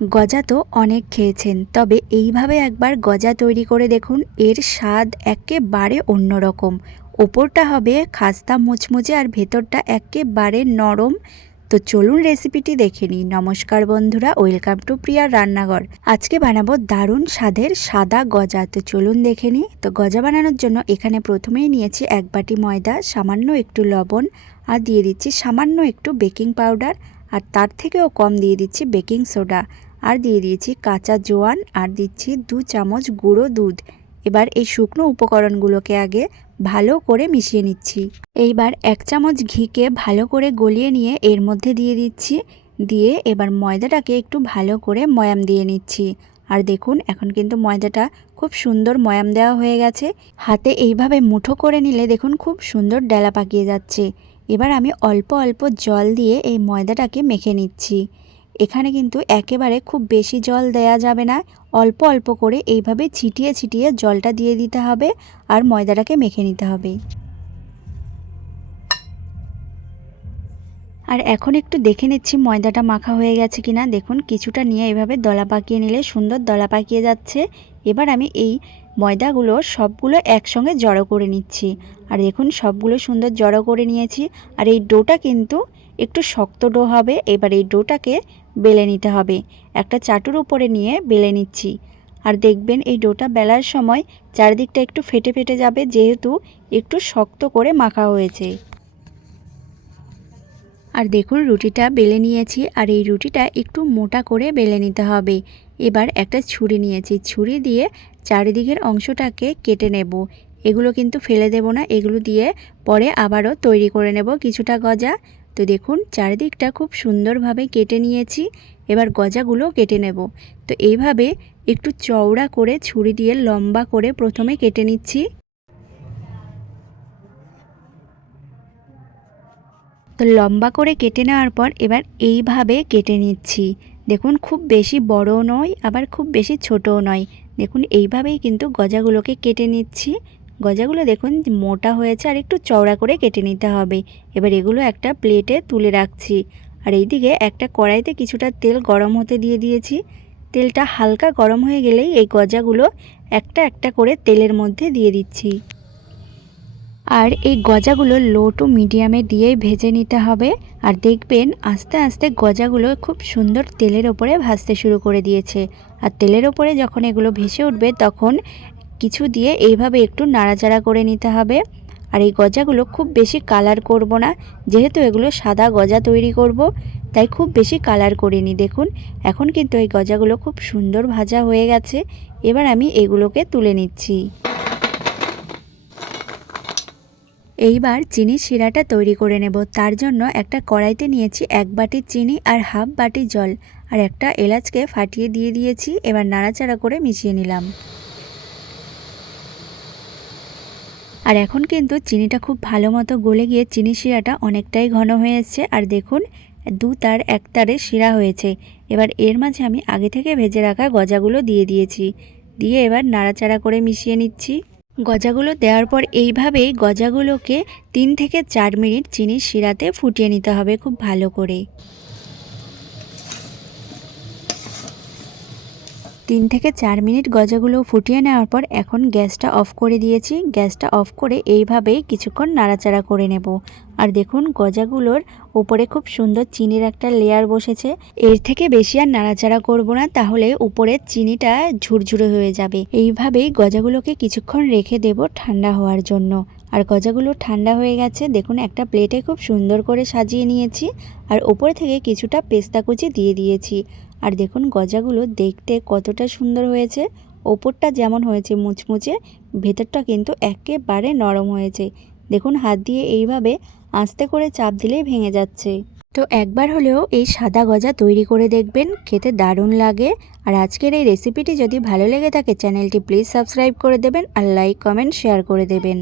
গজা তো অনেক খেয়েছেন, তবে এইভাবে একবার গজা তৈরি করে দেখুন, এর স্বাদ একেবারে অন্যরকম। ওপরটা হবে খাস্তা মুচমুচে আর ভেতরটা একেবারে নরম। তো চলুন রেসিপিটি দেখে নিই। নমস্কার বন্ধুরা, ওয়েলকাম টু প্রিয়ার রান্নাঘর। আজকে বানাবো দারুণ স্বাদের সাদা গজা। তো চলুন দেখে নিই। তো গজা বানানোর জন্য এখানে প্রথমেই নিয়েছি এক বাটি ময়দা, সামান্য একটু লবণ, আর দিয়ে দিচ্ছি সামান্য একটু বেকিং পাউডার, আর তার থেকেও কম দিয়ে দিচ্ছি বেকিং সোডা। আর দিয়ে দিয়েছি কাঁচা জোয়ান আর দিচ্ছি দু চামচ গুঁড়ো দুধ। এবার এই শুকনো উপকরণগুলোকে আগে ভালো করে মিশিয়ে নিচ্ছি। এইবার এক চামচ ঘিকে ভালো করে গলিয়ে নিয়ে এর মধ্যে দিয়ে দিচ্ছি। দিয়ে এবার ময়দাটাকে একটু ভালো করে ময়াম দিয়ে নিচ্ছি। আর দেখুন, এখন কিন্তু ময়দাটা খুব সুন্দর ময়াম দেওয়া হয়ে গেছে। হাতে এইভাবে মুঠো করে নিলে দেখুন খুব সুন্দর ডেলা পাকিয়ে যাচ্ছে। এবার আমি অল্প অল্প জল দিয়ে এই ময়দাটাকে মেখে নিচ্ছি। এখানে কিন্তু একেবারে খুব বেশি জল দেয়া যাবে না। অল্প অল্প করে এইভাবে ছিটিয়ে ছিটিয়ে জলটা দিয়ে দিতে হবে আর ময়দাটাকে মেখে নিতে হবে। আর এখন একটু দেখে নিচ্ছি ময়দাটা মাখা হয়ে গেছে কিনা। দেখুন, কিছুটা নিয়ে এভাবে দলা পাকিয়ে নিলে সুন্দর দলা পাকিয়ে যাচ্ছে। এবার আমি এই ময়দাগুলো সবগুলো একসঙ্গে জড়ো করে নিচ্ছি। আর দেখুন, সবগুলো সুন্দর জড়ো করে নিয়েছি। আর এই ডোটা কিন্তু একটু শক্ত ডো হবে। এবার এই ডোটাকে বেলে নিতে হবে। একটা চাটুর উপরে নিয়ে বেলে নিচ্ছি। আর দেখবেন এই ডোটা বেলার সময় চারিদিকটা একটু ফেটে ফেটে যাবে, যেহেতু একটু শক্ত করে মাখা হয়েছে। আর দেখুন, রুটিটা বেলে নিয়েছি আর এই রুটিটা একটু মোটা করে বেলে নিতে হবে। এবার একটা ছুরি নিয়েছি। ছুরি দিয়ে চারিদিকের অংশটাকে কেটে নেব। এগুলো কিন্তু ফেলে দেব না, এগুলো দিয়ে পরে আবারও তৈরি করে নেব। কিছুটা গজা তো দেখুন, চারিদিকটা খুব সুন্দরভাবে কেটে নিয়েছি। এবার গজাগুলো কেটে নেব। তো এইভাবে একটু চওড়া করে ছুরি দিয়ে লম্বা করে প্রথমে কেটে নিচ্ছি। তো লম্বা করে কেটে নেওয়ার পর এবার এইভাবে কেটে নিচ্ছি। দেখুন, খুব বেশি বড়ও নয়, আবার খুব বেশি ছোটও নয়। দেখুন, এইভাবেই কিন্তু গজাগুলোকে কেটে নিচ্ছি। গজাগুলো দেখুন মোটা হয়েছে আর একটু চওড়া করে কেটে নিতে হবে। এবার এগুলো একটা প্লেটে তুলে রাখছি। আর এইদিকে একটা কড়াইতে কিছুটা তেল গরম হতে দিয়ে দিয়েছি। তেলটা হালকা গরম হয়ে গেলেই এই গজাগুলো একটা একটা করে তেলের মধ্যে দিয়ে দিচ্ছি। আর এই গজাগুলো লো টু মিডিয়ামে দিয়েই ভেজে নিতে হবে। আর দেখবেন আস্তে আস্তে গজাগুলো খুব সুন্দর তেলের ওপরে ভাজতে শুরু করে দিয়েছে। আর তেলের ওপরে যখন এগুলো ভেসে উঠবে তখন কিছু দিয়ে এইভাবে একটু নাড়াচাড়া করে নিতে হবে। আর এই গজাগুলো খুব বেশি কালার করব না, যেহেতু এগুলো সাদা গজা তৈরি করব, তাই খুব বেশি কালার করিনি। দেখুন, এখন কিন্তু এই গজাগুলো খুব সুন্দর ভাজা হয়ে গেছে। এবার আমি এগুলোকে তুলে নিচ্ছি। এইবার চিনি শিরাটা তৈরি করে নেব। তার জন্য একটা কড়াইতে নিয়েছি এক বাটি চিনি আর হাফ বাটি জল। আর একটা এলাচকে ফাটিয়ে দিয়ে দিয়েছি। এবার নাড়াচাড়া করে মিশিয়ে নিলাম। আর এখন কিন্তু চিনিটা খুব ভালো মতো গলে গিয়ে চিনি শিরাটা অনেকটাই ঘন হয়ে এসছে। আর দেখুন, দু তার এক তারে শিরা হয়েছে। এবার এর মাঝে আমি আগে থেকে ভেজে রাখা গজাগুলো দিয়ে দিয়েছি। দিয়ে এবার নাড়াচাড়া করে মিশিয়ে নিচ্ছি। গজাগুলো দেওয়ার পর এইভাবেই গজাগুলোকে তিন থেকে চার মিনিট চিনির শিরাতে ফুটিয়ে নিতে হবে খুব ভালো করে। তিন থেকে চার মিনিট গজাগুলো ফুটিয়ে নেওয়ার পর এখন গ্যাসটা অফ করে দিয়েছি। গ্যাসটা অফ করে এইভাবেই কিছুক্ষণ নাড়াচাড়া করে নেব। আর দেখুন, গজাগুলোর উপরে খুব সুন্দর চিনির একটা লেয়ার বসেছে। এর থেকে বেশি আর নাড়াচাড়া করব না, তাহলে উপরের চিনিটা ঝুরঝুরে হয়ে যাবে। এইভাবেই গজাগুলোকে কিছুক্ষণ রেখে দেব ঠান্ডা হওয়ার জন্য। আর গজাগুলো ঠান্ডা হয়ে গেছে, দেখুন একটা প্লেটে খুব সুন্দর করে সাজিয়ে নিয়েছি। আর ওপরে থেকে কিছুটা পেস্তা কুচি দিয়ে দিয়েছি। আর দেখুন গজাগুলো দেখতে কতটা সুন্দর হয়েছে। ওপরটা যেমন হয়েছে মুচমুচে, ভেতরটা কিন্তু একেবারে নরম হয়েছে। দেখুন হাত দিয়ে এইভাবে আস্তে করে চাপ দিলেই ভেঙে যাচ্ছে। তো একবার হলেও এই সাদা গজা তৈরি করে দেখবেন, খেতে দারুণ লাগে। আর আজকের এই রেসিপিটি যদি ভালো লেগে থাকে চ্যানেলটি প্লিজ সাবস্ক্রাইব করে দেবেন আর লাইক কমেন্ট শেয়ার করে দেবেন।